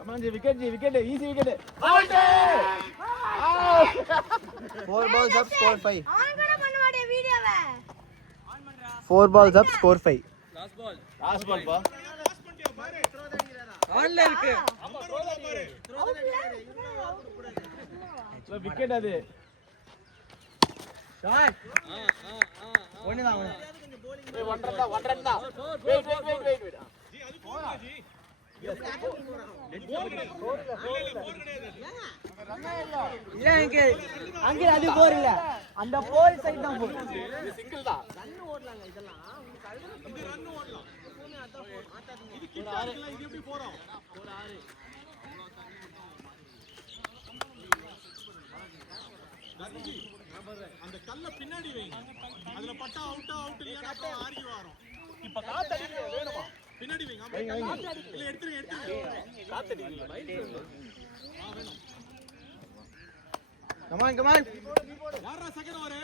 Come on ஜி wicket easy wicket out 4 balls up score 5 ஆன் கூட பண்ண மாட்டே வீடியோவை 4 balls up score 5 last ball பா ஆன்ல இருக்கு ஆமா த்ரோ தான் பாரு சோ விக்கெட் அது ஷாட் ஒண்ணுதான் ஒன் ரன் தான் வெயிட் ஜி அது போறா ஜி இல்ல அங்க அது போர் இல்ல அந்த போல் சைடு தான் போர் இது சிங்கிள் தான் ரன் ஓடலாங்க இதெல்லாம் இது ரன் ஓடலாம் இது கிட்ட இருக்குல இது எப்படி போறோம் ஒரு 6 ரஞ்சி அந்த கல்ல பின்னாடி வைங்க அதுல பட்டா அவுட் இல்லனா அப்புறம் ஆர்கியூ வரும் இப்ப காத்தடிக்க வேணுமா பின்னாடி வைங்க இல்ல எடுத்துருங்க காத்தடிங்க வேணும் கமான் யாரா செகண்ட் வர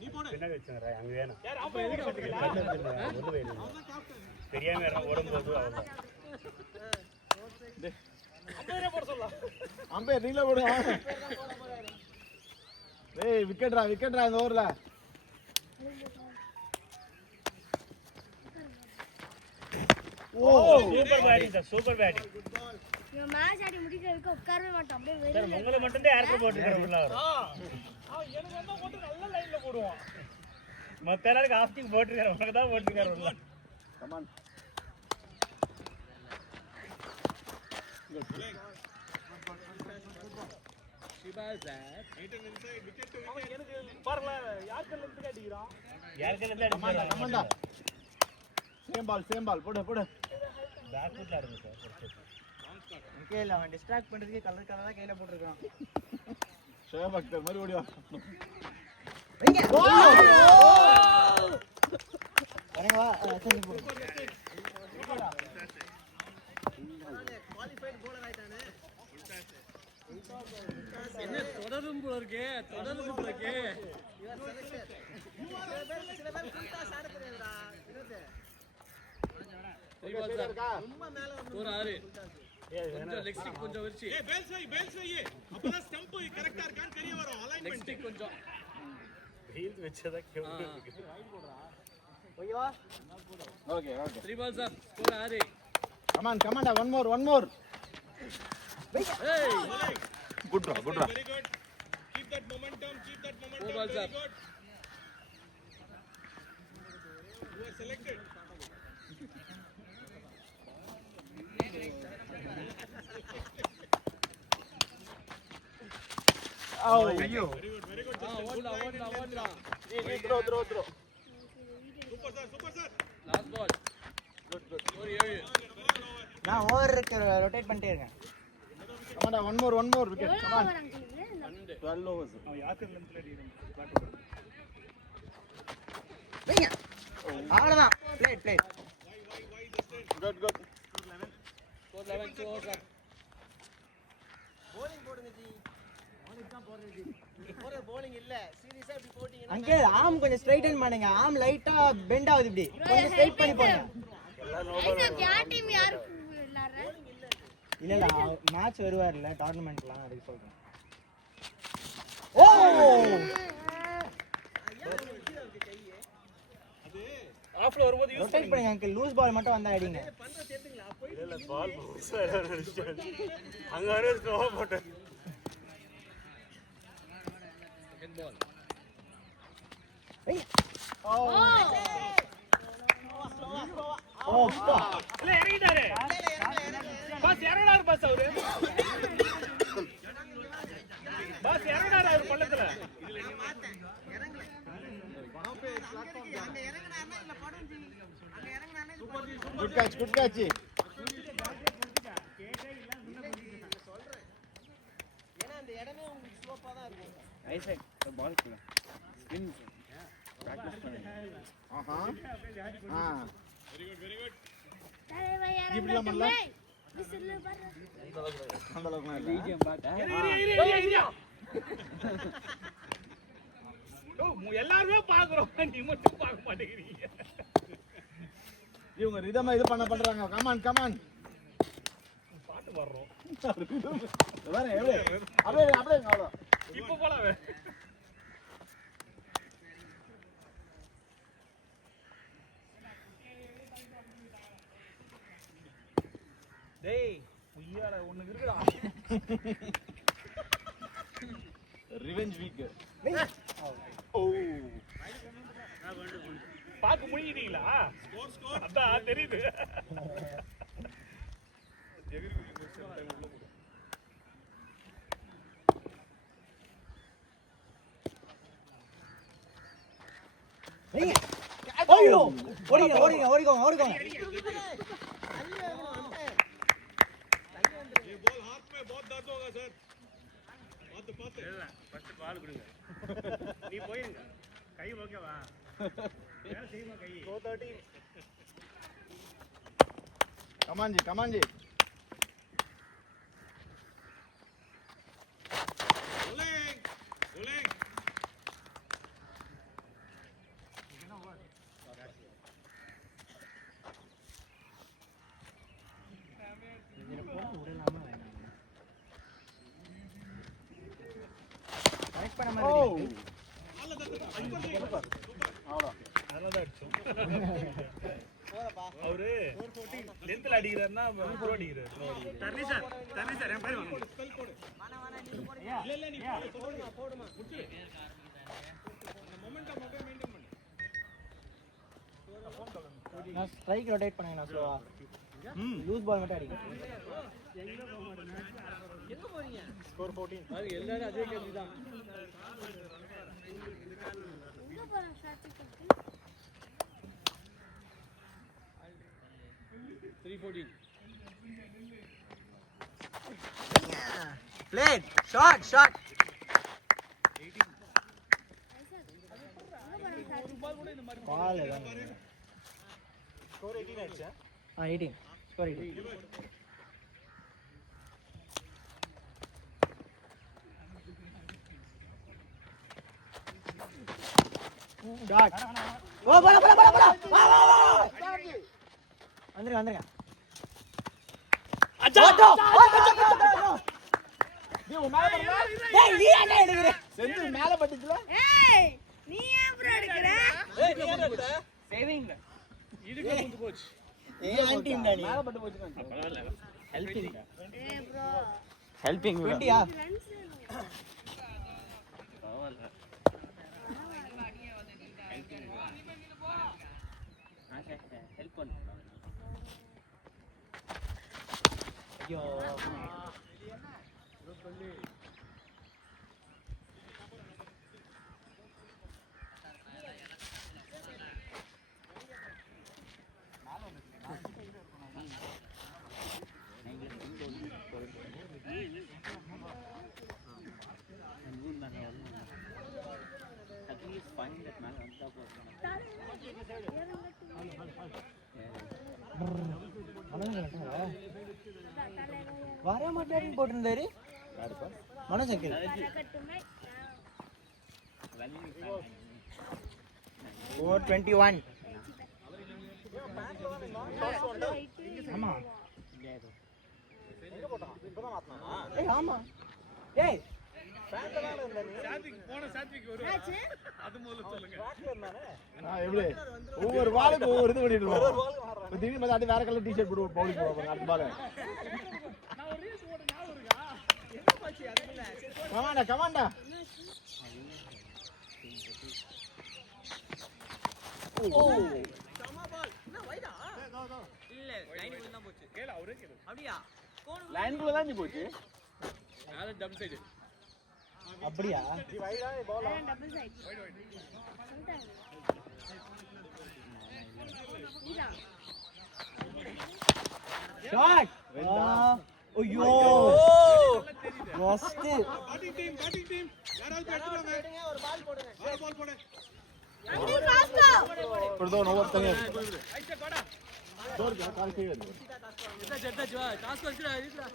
நீ போடு பின்னாடி வெச்சறா அங்க வேணும் யார் அப்ப எதுக்கு வந்தீங்க ஒண்ணு வேணும் தெரியாம ஓடும்போது அவ்வளவுதான் அம்பையரே போட சொல்லலாம் அம்பையர் நீங்களே போடுங்க டேய் விக்கெட்ரா இந்த ஓவர்ல ஓ சூப்பர் பேட்டிங் இந்த மேட்ச் ஆடி முடிக்கிறதுக்கு உட்காரவே மாட்டோம் அப்படியே சார் வெளியில உங்களை மட்டும் தான் ஏர்க்கு போட்டுக்கறோம் உள்ள வரும் எனக்கு வந்தா போட்டு நல்ல லைன்ல போடுவோம் மத்த எல்லாரும் ஆஃப்டிங் போட்டுக்கறோம் உனக்கு தான் போட்டுக்கறோம் உள்ள கமான் எனக்கு பாருங்க யாருக்கு லெஃப்ட் அடிக்கிறான் யாருக்கு இருந்து அடிச்சாங்க கமாண்டா சேம் பால் போடு பேக் ஃபுட்ல ஆடுங்க சார் கேல அவன் டிஸ்ட்ராக்ட் பண்றதுக்கு கலரா கையில போட்டுருக்கான் ஷோயப் அக்தர் மாதிரி ஓடிவா வைங்க வரங்க வா சரி போ குவாலிஃபைட் bowler ஆயிட்டானே என்ன தொடரும் போல இருக்கே சில பேர் ஃபுல் டாஸ் ஆட தெரியாதுடா ரொம்ப மேல ஒரு 6 கொஞ்சம் லெக் ஸ்டிக் கொஞ்சம் வெச்சி பேல்ஸ் வை அப்பதான் ஸ்டம்ப் கரெக்ட்டா இருக்கான்னு தெரிய வரும் அலைன்மென்ட் லெக் ஸ்டிக் கொஞ்சம் ஹீல்ஸ் வெச்சதா கேவுது ஓகேவா ஓகே 3 balls up score 6 கமாண்டா ஒன் மோர் hey குட் ரா very good keep that momentum 4 balls up you are selected ஐயோ very good ஓடலாம் throw super sir last ball ஒரு 7 நான் ஓவர் ரொட்டேட் பண்ணிட்டே இருக்கேன் கமாண்டா one more wicket come 12 overs அவன் யாருக்கு இருந்து அடிக்கிறான் வைங்க அவ்வளவுதான் play good score 11 2 overs up bowling போடுங்க ஜி bowling தான் போடுறது ஜி போற bowling இல்ல சீரியஸா இப்படி போடிங்க அங்கே ஆர்ம் கொஞ்சம் ஸ்ட்ரைட்டன் பண்ணுங்க ஆர்ம் லைட்டா பெண்ட் ஆகுது இப்படி கொஞ்சம் ஸ்ட்ரைட் பண்ணி போடுங்க ஐசா யார் டீம் யார் விளையாடுற இல்ல மேட்ச் வருவார்ல டோர்னமென்ட்லாம் அதுக்கு சொல்றேன் ஓ ஆஃப்ல வரும்போது யூஸ் ரொட்டேட் பண்ணுங்க அங்கிள் லூஸ் பால் மட்டும் வந்தா அடிங்க இல்ல பால் பவுன்ஸ் அங்க வர ஸ்லோ போட்டு செகண்ட் பால் ஓ பா இல்ல இறங்கிட்டாரு பாஸ் இறங்கறாரு பாஸ் அவரு பாஸ் இறங்கறாரு அவர் பள்ளத்துல குட் கேட்ச் ஏனா அந்த இடமே உங்களுக்கு ஸ்லோப்பா தான் இருக்கும் ஐசக் பால் ஸ்பின் பிராக்டீஸ் பண்ணுங்க ஆஹா வெரி குட் தலைவா யாரா இப்படிலாம் பண்ணல விசில் பாரு அந்த அளவுக்கு இல்ல எல்லாருமே பாக்குறோம் நீ மட்டும் பார்க்க மாட்டேங்கிறீங்க இவங்க ரிதமா இது பண்றாங்க கமான் பார்த்து வர்றோம். வேற எவ்வளவு அப்படியே அவ்வளோ இப்போ போலாம். டேய் உய்யால ஒண்ணு இருக்குடா. ரிவெஞ்ச் வீக் ஓ பாக்கு முடிக்கிறீங்களா? அதான் தெரியுது. ஐயோ ஓடிங்க ये बॉल हाथ में बहुत दर्द होगा सर. பாத்து இல்ல ஃபர்ஸ்ட் பால் கொடுங்க. நீ போயிருங்க. கை ஓகேவா? வேற செய்யுமா கை? 430 கமான் ஜி bowling. கரெக்ட் பண்ண ஓ மாதிரி அதனால தான் அடிச்சோம். அவரு லென்த்ல அடிக்கிறாருன்னா ப்ரோ அடிக்கிறாரு. தரணி சார் என் பேர் வாங்க. இல்ல நீ போடுமா முட்டு. அந்த மொமெண்டம் அப்படியே மெயின்டைன் பண்ணு. நான் ஸ்ட்ரைக் ரொட்டேட் பண்ணேன் நான் ஸ்லோவா லூஸ் பால் மட்டும் அடிங்க. ஸ்கோர் 14 அது எல்லாரும் அதே கேள்வி தான். எங்க போறான் சாத்திக்கு? 314 played shot 18 பால் ஸ்கோர் 18 ஆயிடுச்சா 18 ஸ்கோர் 18 ஷாட் ஓ போடா வா வந்துருங்க அச்சா டேய் மேல படுடா டேய் நீ என்ன எடுக்குற செந்தில் மேல பட்டுச்சுல ஏய் நீ ஏன் ப்ரோ எடுக்கற? ஏய் நீ என்ன எடுத்த சேவிங் இதுக்கு வந்து போச்சு. ஏய் ஆன்டி இந்தானி மேல பட்டு போச்சு பரவாயில்ல. ஹெல்பிங் ஏய் ப்ரோ ஹெல்பிங் 20யா ஃப்ரெண்ட்ஸ் பரவாயில்ல. ஹெல்ப் பண்ணு. ஐயோ வர மாட்டாருன்னு போட்டிருந்தாரு மனசங்கர் கட்டுமே 421 ஆமா ஏய் ஆமா ஏய் சாத்விக் ஒரு என்னாச்சு? அது முதல்ல சொல்லுங்க. நான் எப்படி ஒவ்வொரு பாலுக்கு ஒவ்வொரு இது பண்ணிட்டு இருக்கோம் திடீர்னு பார்த்து வேற கலர் டி-ஷர்ட் போட்டு பவுலிங் போடுவோம் அடுத்த பால் நான் ஒரு ரீல்ஸ் போட்ட ஞாபகம் இருக்கா? என்ன பாச்சி அதுக்குள்ள? கமாண்டா ஓ சமா பால் என்ன வைடா இல்ல லைனுக்குள்ள தான் போச்சு கேளு அவரே கேளு. அப்படியா லைனுக்குள்ள தான் போச்சு மேல டபுள் சைடு அப்படியா நீ வைடா பால் டபுள் சைடு சொல்லிட்டாங்க இதா ஷாட் ஐயோ மஸ்ட் பேட்டிங் டீம் யாராவது எடுத்துவாங்க. ஒரு பால் போடுங்க. அங்க காஸ்கோ படுதோ ஓவர் தங்க ஐசா கோடா. டோர் கால் கீழ இருக்கு எட்டாச்சு வா டாஸ்க் வச்சுடா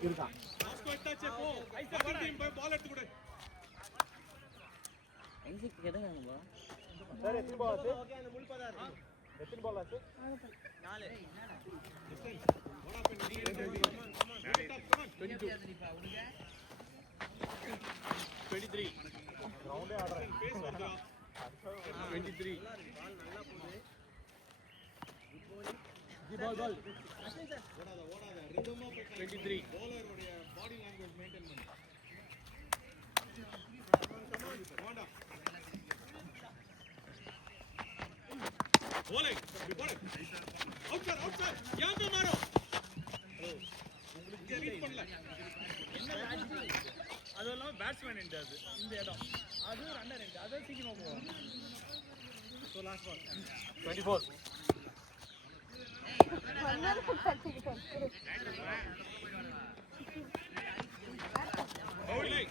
இருக்கான் லாஸ்ட் எட்டாச்சே போ. ஐசா கோடா டீம் போய் பால் எடுத்து கொடு. ஐசிக் கேட்டாங்கப்பா சரி எத்தனை பால் ஆச்சு ஓகே அந்த முள் பதாரு எத்தனை பால் ஆச்சு 4 போடா பண்ணி. 22 23 ரவுண்டே ஆடுறேன் பேஸ் வருதா 23 பால் ஓடாத ரிதமா போய் 23 bowler-உடைய பாடி லாங்குவேஜ் மெயின்டெய்ன் பண்ணு வாடா bowling out sir யாங்க மாரோ உங்களுக்கு ரீட் பண்ணல அதெல்லாம் பேட்ஸ்மேன் அது இந்த இடம் அது ரன்னர் அது சீக்கிரமா போகும் சோ லாஸ்ட் பால் 24 bowling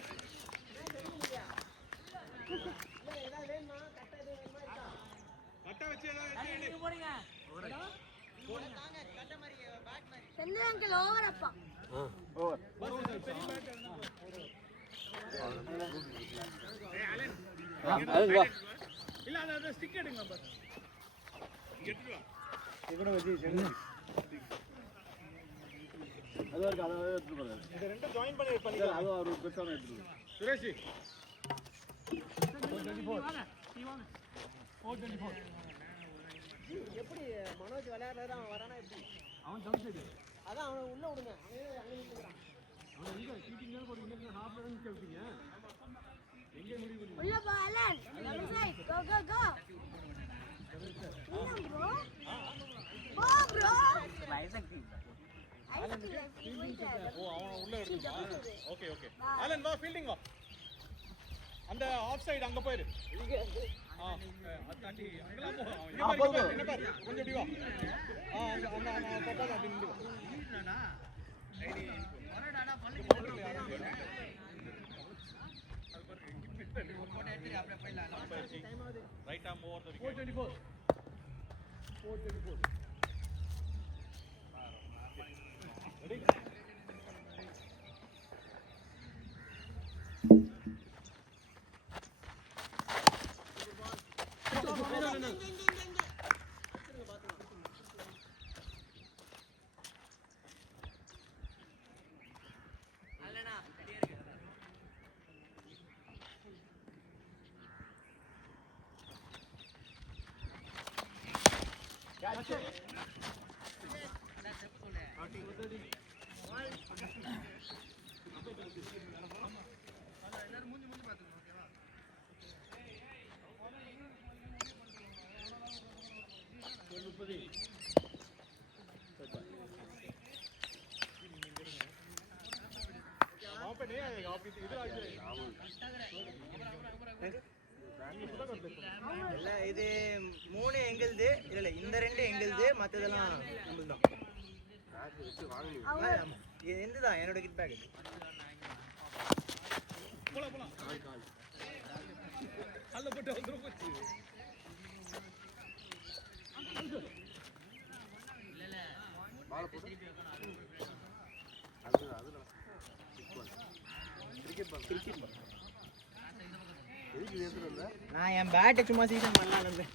கட்ட வச்சு ஏதாவது போடுங்க செந்தில் அங்கிள் ஓவர் அப்பா ஓவர் இல்ல அந்த ஸ்டிக் எடுங்க நம்ம எடுத்து வா இவனை வச்சு அது வரைக்கும் அதை எடுத்துட்டு போறாரு இது ரெண்டும் ஜாயின் பண்ணி அது ஒரு பெருசான எடுத்துட்டு சுரேஷ் 424 எப்படி மனோஜ் விளையாடுறாரு அவன் வரானா எப்படி அவன் டவுன் சைடு அதான் அவனை உள்ள விடுங்க அவன் அங்க நின்னுறான் அவன் எங்க கீட்டிங்ல ஒரு இங்க ஹாஃப் ரன் கேட்பீங்க எங்க முடிவு பண்ணி உள்ள போ அலன் லெஃப்ட் சைடு கோ கோ கோ ப்ரோ போ ப்ரோ ஓ அவன் உள்ள எடுத்துப்பா ஓகே ஓகே ஆலன் வா ஃபீல்டிங் வா அந்த ஆஃப் சைடு அங்க போயிரு அது தாண்டி அங்கலாம் போ என்ன பாரு கொஞ்சம் இப்படி வா அங்க நான் போட்டா அப்படி நின்னு வா ரைட் ஆம் ஓவர் தி 424 ரெடி அல்லனா ரெடியா இருக்கு वहां पे नहीं आएगा आप इधर आ जाइए இல்ல இது 3 எங்களுது இல்ல இந்த 2 எங்களுது மத்ததெல்லாம் நம்மள்தான் இது என்னதான் என்னோட கிட் பேக் போலாம் போலாம் அல்ல போட்டு வந்துரும் போச்சு நான் என் பேட்டை சும்மா சீசன் பண்ணலாம்னு இருந்தேன்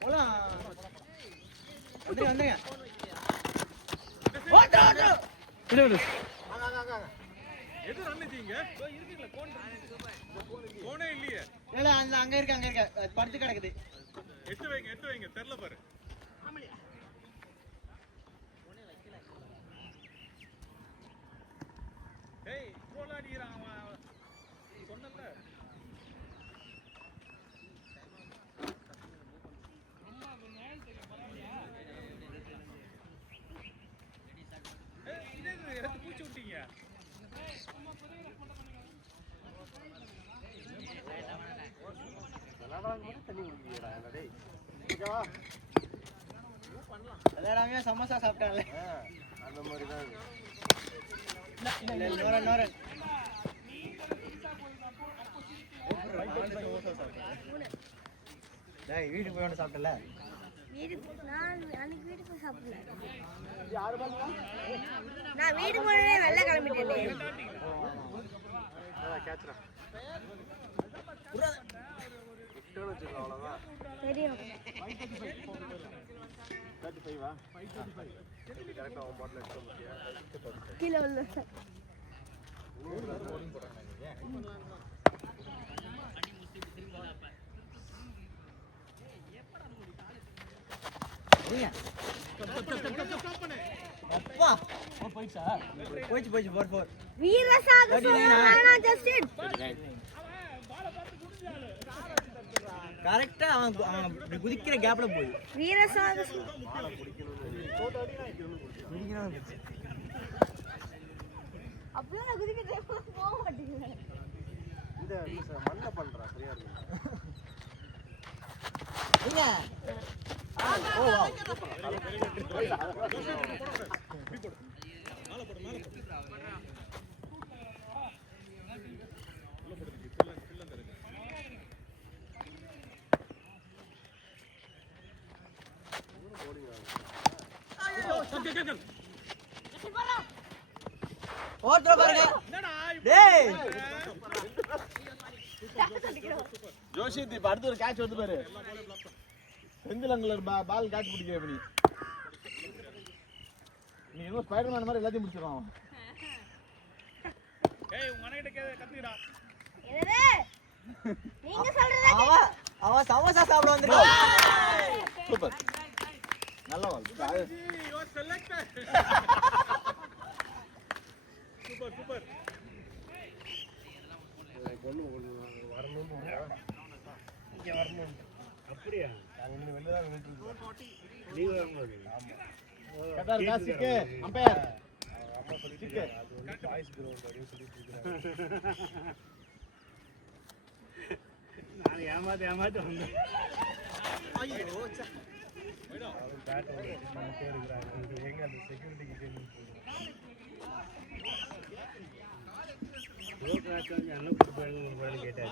போலாம் வந்துருங்க ஓட்ரு ஓட்ரு எது ரன் ஜீங்க இருக்குல கோனே இல்லையே இல்ல அந்த அங்க இருக்கு அது படுத்து கிடக்குது எட்டு வைங்க தெரியல பாரு ஏய் கோலா அடிறான் அவன் சொன்னல ஏய் இது எடுத்து பூச்சி விட்டீங்க விளையாடாம சமோசா சாப்பிட்டான்ல அந்த மாதிரி தான் நோரன் டேய் வீட்டுக்கு போய் வந்து சாப்பிட்டல நான் அன்னைக்கு வீட்டுக்கு போய் சாப்பிடல. நான் வீட்டுக்கு போனே வெள்ளை கிளம்பிட்டேன். தெரியும். கீழே உள்ள அப்பா போயிச்சு 4-4 வீரசாக வேணா ஜஸ்டின். கரெக்டா அவன் இப்படி குதிக்கிற கேப்ல போய் வீரசாக அப்படியே குதிக்கிட்டே போக மாட்டீங்க. மண்ணை பண்றா சரியா இருக்கு. ஓட்ற பாருங்க டேய் ஜோஷி இப்ப அடுத்து ஒரு கேட்ச் வந்து பாரு. செந்திலங்கலர் பால் கேட்ச் பிடிக்கிற நீ. நீ இன்னும் ஸ்பைடர்மேன் மாதிரி எல்லாத்தையும் பிடிச்சிருவான். ஏய் உங்க அண்ணகிட்ட கத்துடா. என்னது நீங்க சொல்றதே அவன் சமோசா சாப்பிட வந்திருக்கான். சூப்பர். நல்ல ball. You are selected. Super super. இங்க வரணும். அப்படியா? நாங்க வெளில தான் நின்னுட்டு இருக்கோம். நீ வரணும். ஆமா. கட்டார் காசிக்கு அம்பையர். அம்மா சொல்லிட்டு அது வந்து பாய்ஸ் கிரவுண்ட் அப்படின்னு சொல்லிட்டு இருக்காங்க. நான் ஏமாத்தி வந்தேன். ஐயோ அவன் பேட் பண்ணிட்டே இருக்கிறாங்க. எங்க அந்த செக்யூரிட்டிக்கு கேள்வி என்ன கூட்டு போயிருங்க கேட்டேன்.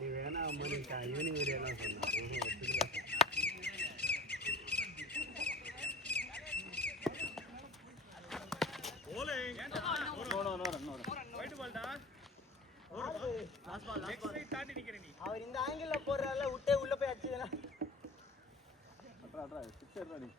நீ வேணா அம்மா நீ ஈவினிங் ஏரியாலாம் சொன்னேன். bowling. No. White ball da. Last ball. Next side தாண்டி நிக்கிற நீ. அவர் இந்த ஆங்கிள்ல போறறால விட்டே உள்ள போய் அடிச்சதுனா. அட்ரா sixer ready.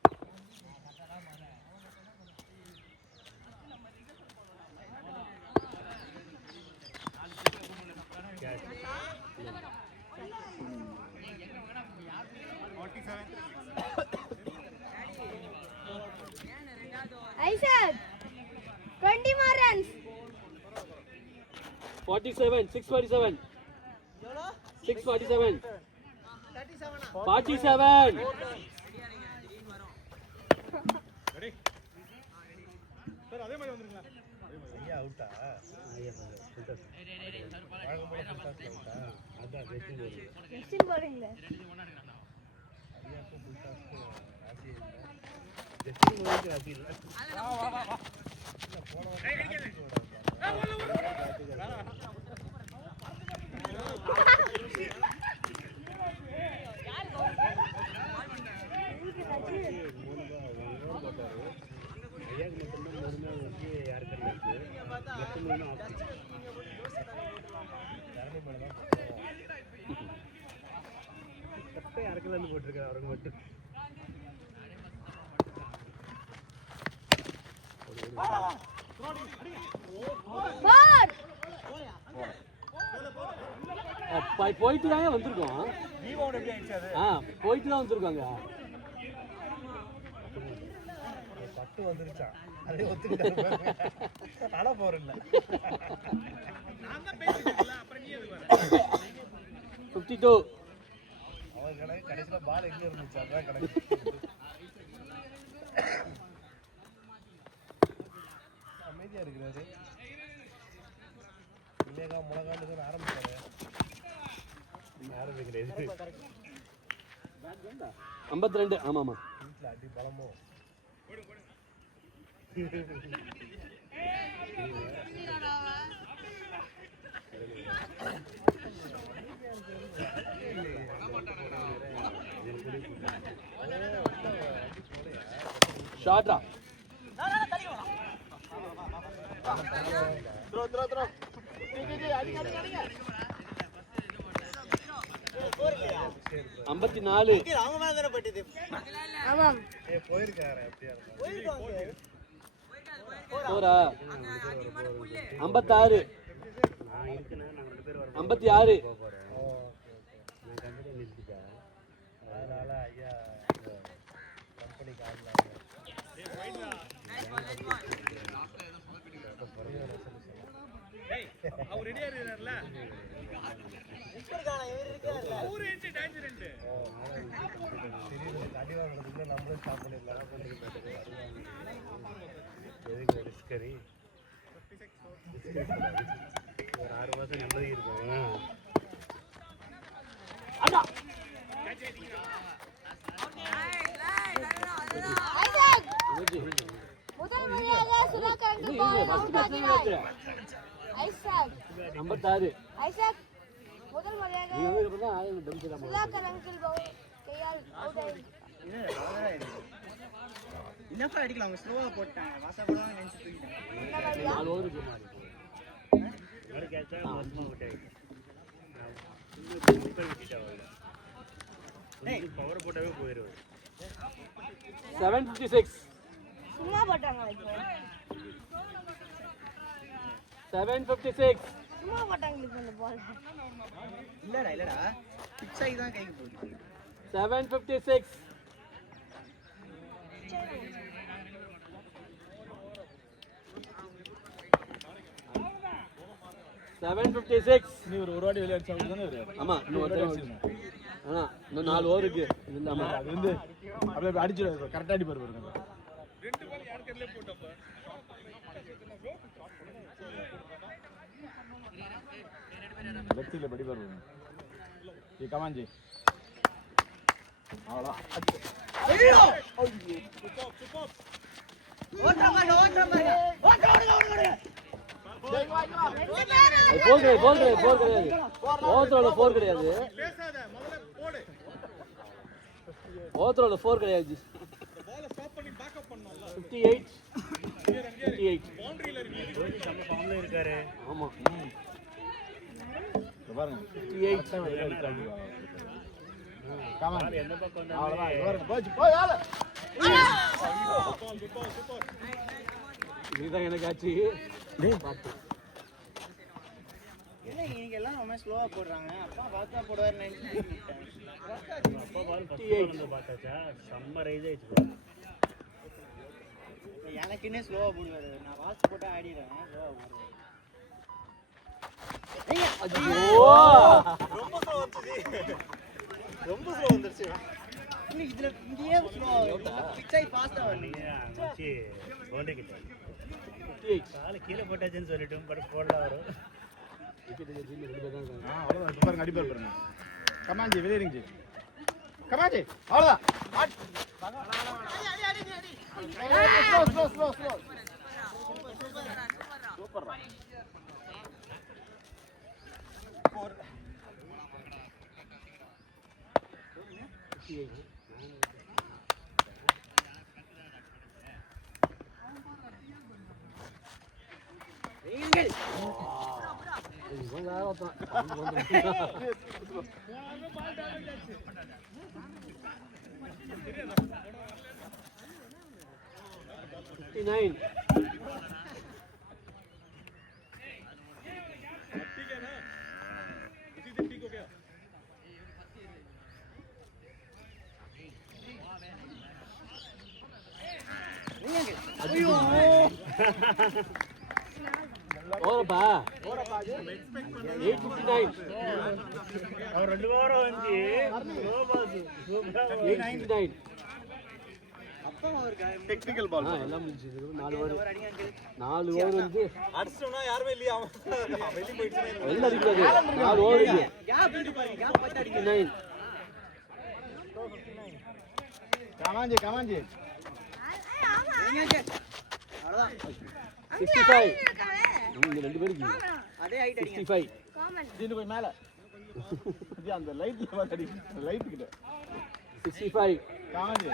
Isaac 20 more runs. 47 647 எவ்வளோ 647 37 47 ரெடி. சார் அதே மாதிரி வந்துருங்க. ஐயா அவுட்டா? ஐயா சுத்தம். வாங்க போல சுத்தம் அவுட்டா? அதான் வெஸ்டிங் போறீங்க. Justin bowling la. ஐயா சுத்தம் ஆசி இல்ல. வெஸ்டிங் போறது ஆசி இல்ல. வா. ஏய் அடிக்காத. ஐயாக்கு மட்டும்தான் மூணுமே வந்து யாருக்கு இருக்கு மொத்த மூணு ஆப்ஷன் யாருமே மேலே தான் தப்பே யாருக்குதான் போட்டிருக்காரு அவருக்கு மட்டும் போயிட்டு தான் வந்திருக்கோம். போயிட்டு தான் வந்திருக்காங்க. 10 வந்துருச்சா அதே ஒத்துக்கிட்டாரு. ஆனா போறல நான் தான் பேசிட்டேன்ல அப்புறம் நீ எது வர 52 அவன் கணக்கு கடைசியில பால் எங்க இருந்துச்சு அதான் கணக்கு. அமைதியா இருக்கிறாரு. இல்லையா முளகாண்டு ஆரம்பிச்சாரு. ஆரம்பிக்கிறது 52 ஆமாமா. வீட்டுல அடி பலமோ ஷார்ட்ரா த்ரோ அடிங்க 54 அவங்க மேல தான பட்டது ஆமாம் போயிருக்காரு அப்படியே போரா 56 நான் இருக்கேன்னா நாங்க 2 பேர் வர 56 போறேன் நான் கம்பெனி நிறுத்திட்டேன் அதனால ஐயா கம்பெனிக்கு ஆகல அவர் ரெடியா இருக்காருல ஊர் ஏஞ்சி டேஞ்சரண்ட் அடி வாங்குறதுக்குள்ள நம்மளும் ஸ்டாப் பண்ணிடலாம் எதுக்கு ரிஸ்கரி ஒரு 6 மாசம் நிம்மதி இருக்கும் முதல் முறையாக சுதாகர் அங்கிள் பால் அவுட் ஆகிறார். ஐசாக் 56 ஐசாக் முதல் முறையாக நீ வந்து இப்பதான் ஆளு டம்ஸ் சுதாகர் அங்கிள் பவுல் கையால் அவுட் ஆகிறார். இன்னஃபா அடிக்கலாம் அவங்க ஸ்லோவா போட்டாங்க வாசா போடுவாங்க நினைச்சு தூக்கிட்டாங்க 4 ஓவருக்கு மாறி ஒரு கேட்சா மோசமா விட்டாய் கொஞ்சம் பவர் போட்டாவே போயிடுவாரு 756 சும்மா போட்டாங்க இப்போ 756 சும்மா போட்டாங்க இப்போ இந்த பால் இல்லடா பிச் ஆகி தான் கைக்கு போகுது 756 756 நீ ஒரு வாட்டி வெளியே அடிச்சா தானே இரு. ஆமா இன்னும் ஒரு ஆனா இன்னும் 4 ஓவர் இருக்கு இது இல்லாம அது வந்து அப்படியே அடிச்சிடும் கரெக்டா அடி பாருங்க ரெண்டு பால் யார் கல்லே போட்டப்ப லெஃப்ட்ல படி பாருங்க ये कमान जी அவ்வளோ போல் கிடையாது ஓவரோட 4 கிடையாது பேசாத முதல்ல போடு ஓவரோட 4 கிடையாது பால ஸ்டாப் பண்ணி பேக்கப் பண்ணனும்ல 58 பவுண்டரியில இருக்கு நம்ம ஃபார்ம்ல இருக்காரு ஆமா பாருங்க 58 கமான் எந்த பக்கம் வந்தா அவ்வளவுதான் இவருக்கு போச்சு போய் ஆளு சூப்பர் இதுதான் எனக்கு ஆச்சு பாத்து என்ன இன்னைக்கு எல்லாம் ரொம்ப ஸ்லோவா போடுறாங்க அப்பா வாசா போடுவாரு நினைச்சு அப்பா பால் ஃபர்ஸ்ட் வந்து பார்த்தாச்சா செம்ம ரைஸ் ஆயிடுச்சு எனக்குன்னே ஸ்லோவா போடுவாரு நான் வாசு போட்டா ஆடிடுறேன் ஸ்லோவா போடுவாரு ஐயோ ரொம்ப ஸ்லோ வந்துருச்சு இன்னும் இதுல இங்கேயே ஸ்லோவா பிச் ஆகி ஃபாஸ்டா வரலீங்க மச்சி பவுண்டரி கிட்ட 58 கால கீழே போட்டாச்சுன்னு சொல்லிட்டோம் பட் போடல வரும் விக்கெட் ஜெயிச்சு 2 பேர் தான் இருக்காங்க அவ்வளவுதான் இப்ப பாருங்க அடி பாருங்க கமான் ஜி வெளியே இருங்க ஜி கமான் ஜி அவ்வளவுதான் ஸ்லோ சூப்பர் இவன் வேற ஒருத்தன். 59 ठीक है ना उसी दिन ठीक हो गया ஓரப்பா 859 அவர் 2 வாரம் வந்து ஸ்லோ பாஸ் சூப்பரா 859 அப்பா அவருக்கு டெக்னிக்கல் பால் எல்லாம் முடிஞ்சது 4 ஓவர் ஒரு அடிங்க அங்கிள் 4 ஓவர் வந்து அடிச்சோம்னா யாருமே இல்லையா அவன் வெளிய போயிடுச்சு வெளில அடிக்காது 4 ஓவர் இருக்கு கேப் இடி பாருங்க கேப் பத்தி அடிங்க 59 கமான் ஜி அவ்வளவுதான் 65 இங்க 2 பேர் இருக்கீங்க அதே ஹைட் அடிங்க 65 காமன் இது போய் மேல இது அந்த லைட்ல வந்து அடி லைட் கிட்ட 65 காஞ்சு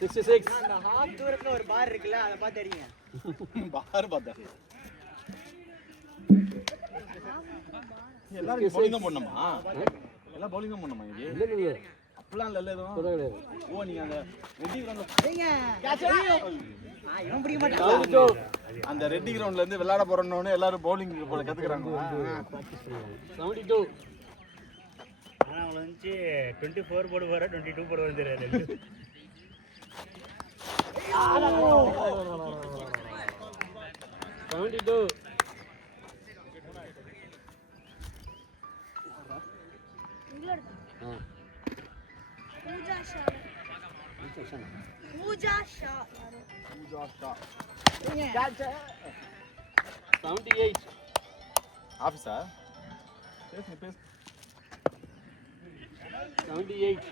66 அந்த ஹாஃப் தூரத்துல ஒரு பார் இருக்குல்ல அதை பார்த்து அடிங்க. பாரு பார்த்தா எல்லாரும் bowling தான் பண்ணணுமா? எல்லாம் bowling தான் பண்ணணுமா இது? இல்ல இல்ல அப்படிலாம் இல்ல எதுவும். சொல்ல கிடையாது. ஓ நீங்க அந்த ரெட்டி கிரவுண்ட்ல அடிங்க. இவன் பிடிக்க மாட்டான். 72 அந்த ரெட்டி கிரவுண்ட்ல இருந்து விளையாட போறோம்னு எல்லாரும் bowling போல கத்துக்கறாங்க. 72 ஆனா அவள வந்து 24 போட வர 22 போட வந்து தெரியாது. 72 பூஜா ஷா யாரோ. 78 ஆபீஸா? பேசு பேசு. 78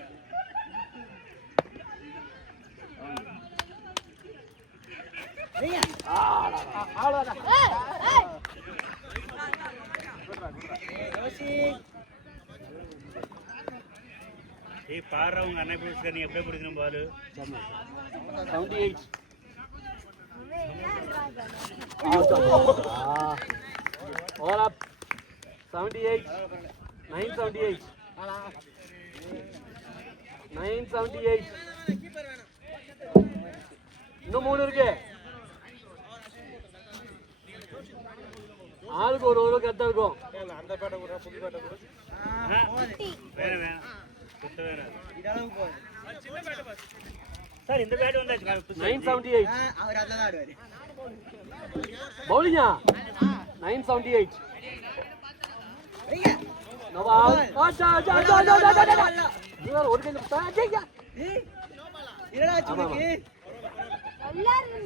ஏய் பாரு அவங்க அண்ணா புடிச்ச நீ எப்பவே புடிக்கணும் பாரு. 78 all up 78 978 978 இன்னும் 3 இருக்கு. ஆளுக்கு ஒரு கரெக்டா இருக்கும். அந்த பேட்டை கூட புது பேட்டை கூட வேணாம் வேணாம் சுத்த வேணாம். இதெல்லாம் போகுது. சார் இந்த பேட் வந்தாச்சு 978 அவர் அதில் தான் ஆடுவார். பவுலிங்கா 978 No out. Acha. ஒரு கையில பாத்தீங்க. என்னடா சுருக்கு?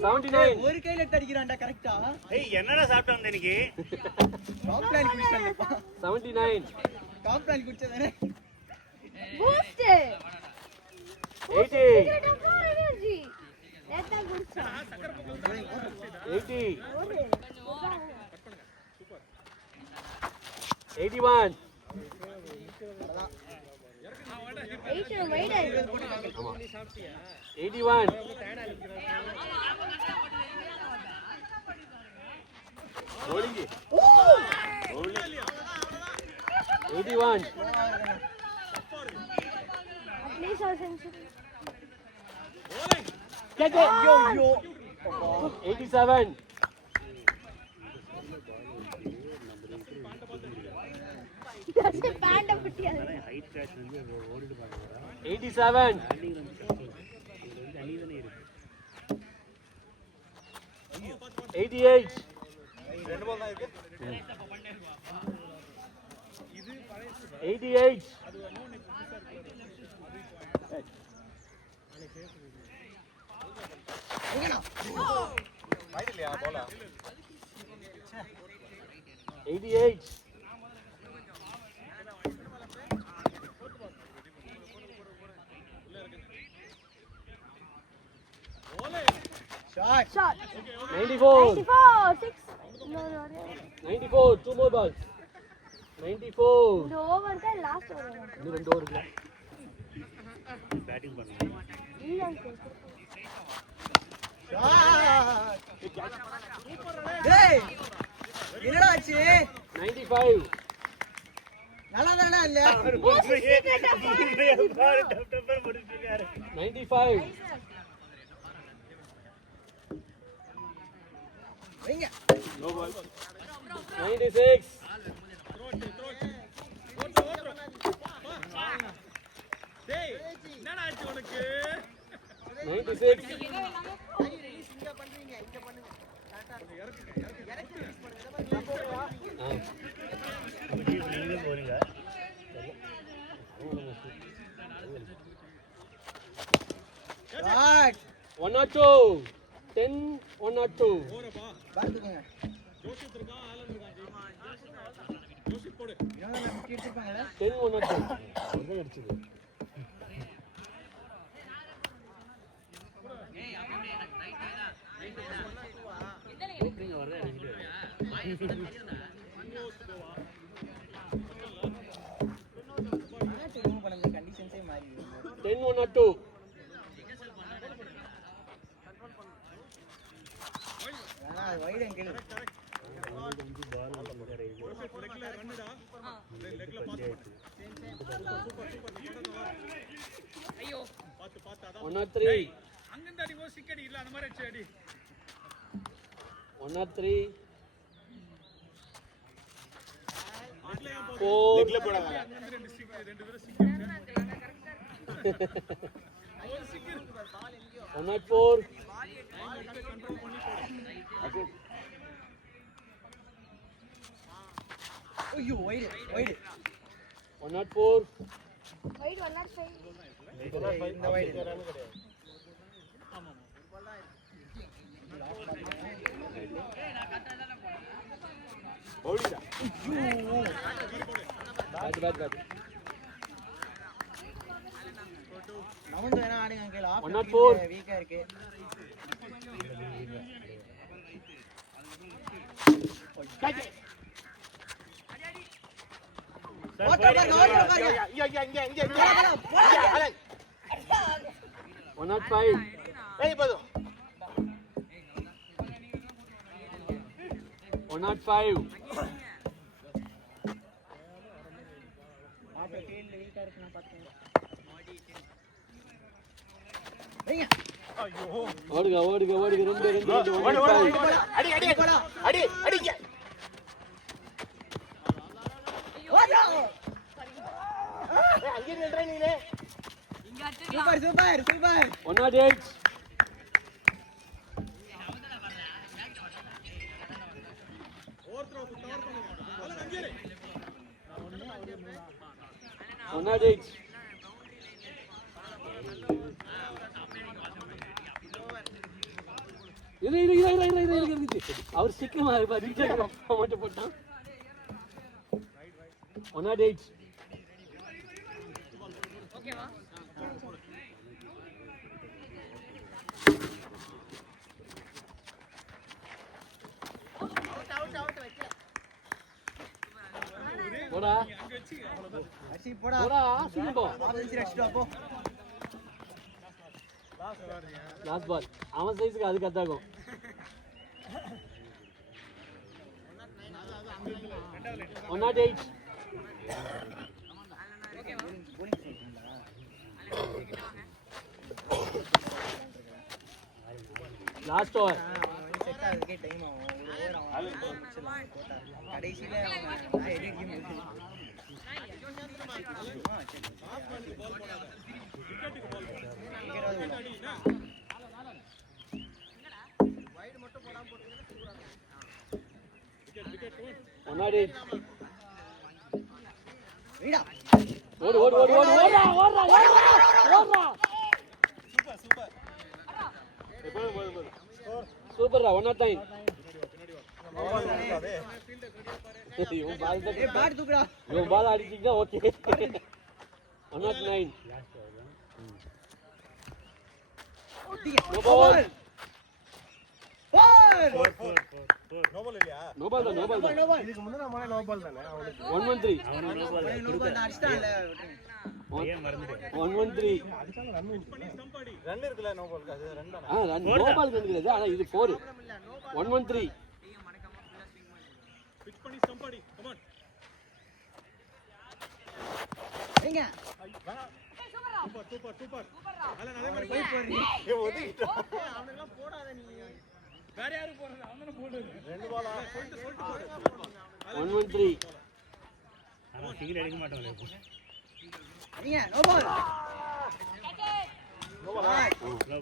79 ஒரு கையில எடுத்து அடிக்கிறான்டா கரெக்ட்டா. ஏய் என்னடா சாப்பிட்ட வந்த இன்னைக்கு? டாப் லைன் குடிச்சானேப்பா. 79 டாப் லைன் குடிச்சதானே. பூஸ்ட் 80 எனர்ஜி லேட்டா குடிச்சா 80 81 8 வைடா 81 bowling 81 அட்லீஸ்ட் ஒரு சென்ஸ். ஐயோ 87 அது பேண்ட புட்டியா. ஹைட் கிராஷ் வந்து ஓடிட்டு பாருங்க. 87 ரன்னிங் வந்து அனி தானே இருக்கு. 88 ரெண்டு பால் தான் இருக்கு. 88 ரைட் இல்லையா Bala? 88 shot. Shot 94 94 6. No. 94 two more balls 94 இந்த ஓவர் தான் லாஸ்ட் ஓவர். இன்னும் 2 ஓவர் இருக்குல. பேட்டிங் பண்ணுங்க. இல்ல டேய் என்னடா ஆச்சு? 95 நல்லா தானே இல்ல? பாரு டப் முடிச்சிட்டு இருக்காரு. 95 வைங்க. 96 டேய் என்னடா ஆச்சு உனக்கு? 96 நீங்க போறீங்க. ஷாட். 102 10 102 பாத்துக்கங்க. ஜோசித் இருக்கான் ஆலன் இருக்கான். ஜோசித் போடு. இவங்க முக்கிய எடுத்துப்பாங்கல. 10 102 அதுதான் அடிச்சது. ஓகேங்க வரதே எனக்கு. ரிமூவ் பண்ணுங்க. 1 or 2. ஆனா அது வைட் அங்கிள். லெக்ல ரன்னுடா. லெக்ல ஐயோ பாத்து அதான் 1 or 3. அங்கிருந்து அடி போது சிக்கடி இல்ல அந்த மாதிரி அடிச்சு அடி 1 or 3. லெக்ல போடாத. அங்கிருந்து ரெண்டு பேரும் சிக்கி 1 or 4. ஐயோ வைட் 1 or 4. Wait, 1 or 5. இந்த வைட் பவுலிங்கா. Bad. நவந்து வேணா ஆடுங்க அங்கிள். Of 1 or 4. வீக்கா இருக்கு. ஓட்ட பாருங்க. இங்க. 1 or 5. ஏய் போதும். 1 or 5. ஆஃப் ஃபீல்ட் வீக்கா இருக்குனா பாத்துங்க. வைங்க. ஓடுங்க 2 1 or 5. அடிங்க. ஓடா. அங்க நில்றே நீனே. இங்க அடிச்சிடலாம் super 1 or 8. Over throw cover பண்ணுங்க. அல அங்கேயே 1 or 8. இரு அவர் சீக்கிரமா மட்டும் போட்டான் 1 or 8. ஓகேவா போடா அசி போடா. சீக்கிரம் போ. ஆஃபென்ஸ் அடிச்சிட்டு வா போ. லாஸ்ட் பால் அவன் சைஸுக்கு அது கத்தாகும் 1 or 8. லாஸ்ட் ஓவர் செட் ஆகுறதுக்கே டைம் ஆகும். ஒரு ஓவர் அவன் போட்டா கடைசியில நான் எடிட் கேம் இருக்கு. ஆஃப் பண்ணி பால் போடாத. விக்கெட்டுக்கு பால் போடு. வைட் மட்டும் போடாம போடுங்க சூப்பரா இருக்கும். Wicket 1 or 8. வீடா. ஓடு சூப்பர்ரா 1 or 9. இவன் பால் ஏய் பேட் தூக்குடா. இவன் பால் அடிச்சிட்டா ஓகே 1 or 9. ஓடிங்க. No ball. Ball. No ball இல்லையா? நோ பால் தான் நோ பால். இதுக்கு முன்னாடி நம்ம நோ பால் தானே அவனுக்கு. 1-1-3. நோ பால் நான் அடிச்சிட்டான்ல. 1-1-3. அடிச்சாலும் ரன் ஸ்டம்படி ரன் இருக்குல நோ பால் அது ரன் தானே. ரன் நோ பால் கிடையாது ஆனா இது 4. 1-1-3. பிச் பண்ணி ஸ்டம்படி கம் ஆன். ஏங்க. சூப்பர் அல அதே மாதிரி போய் போறீ. ஏய் ஒதிக்கிட்ட. அவனுக்கு போடாத நீ. வேற யாரும் போறது அவன போடுறது ரெண்டு பாலா. 1-1-3. ஆனா சிங்கிள் அடிக்க மாட்டான் ஏங்க no ball. No ball.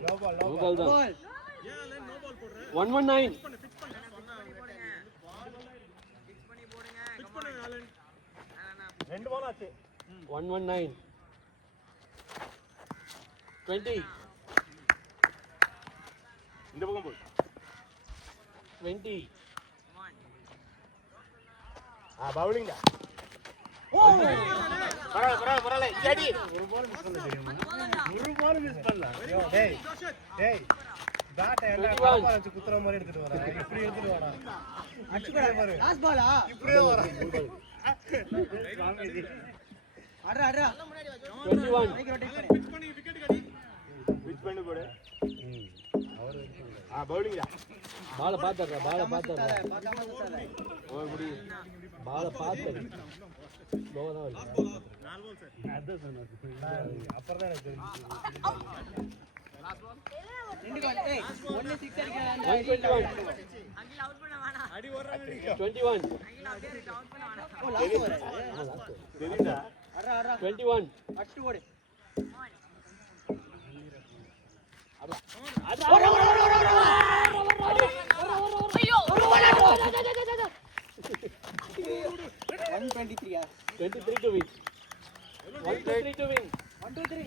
No ball. No ball தான் பால். ஏன் லைன் நோ பால் போடுற 1-1-9. பிச் பண்ணு ஆலன் ரெண்டு பால் ஆச்சு. 1-1-9. 20. இந்த பக்கம் போ. 20. பவுலிங்கா. ஓ. பரவாயில்ல. இடி. ஒரு பால் மிஸ் பண்ணலாம் டேய் பேட் என்ன பால் வச்சு குத்துற மாதிரி எடுத்துட்டு வரா. இப்படி எடுத்துட்டு வரா. அடிச்சுடா பாரு. லாஸ்ட் பாலா. இப்படியே வரா. அட்ரா அட்ரா 21. மைக் ரொட்டேட் பண்ணு பிச் பண்ணி விக்கெட் கடி பிச் பண்ணு போடு அவர் பவுலிங்கா பால பாத்துறா பார்க்காம சுத்தாத ஓ முடி பால பாத்து ஸ்லோவா தான் வருது 4 பால் சார் அதான் சொன்னேன் அப்புறம் தான் எனக்கு தெரிஞ்சு ரெண்டு பால் ஏய் 1 6 அடிக்கிறான் 121. அங்கில அவுட் பண்ண வேணாம். அடி ஓடுறாங்க 21. அங்கில அப்படியே அவுட் பண்ண வேணாம். ஓ லாஸ்ட் ஓவர் தெரியுதா அட்ரா அட்ரா 21. அட்டு ஓடு ஐயோ 123 ஆ 23 to win. 123 to win. 1 2 3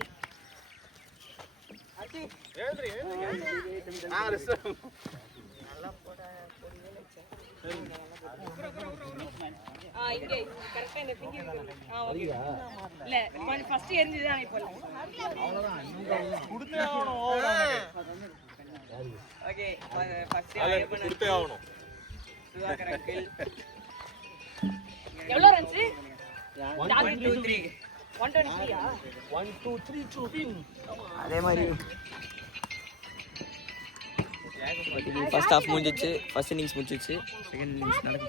அடி இங்க கரெக்ட்டா இந்த பிங்கி இருக்கு. ஓகே. சரியா? இல்ல கொஞ்சம் ஃபர்ஸ்ட் எரிஞ்சது நான் இப்போ கொடுத்தே ஆகணும் ஓவர் ஓகே ஃபர்ஸ்ட் ஆயர் பண்ண கொடுத்தே ஆகணும் சுதாகர் அங்கிள் எவ்வளவு ரன்ஸ் 123 123 ஆ 1 2 3 to win. அதே மாதிரி ஃபர்ஸ்ட் ஹாஃப் முடிஞ்சிச்சு. ஃபர்ஸ்ட் இன்னிங்ஸ் முடிஞ்சிச்சு. செகண்ட் இன்னிங்ஸ் நடக்குது.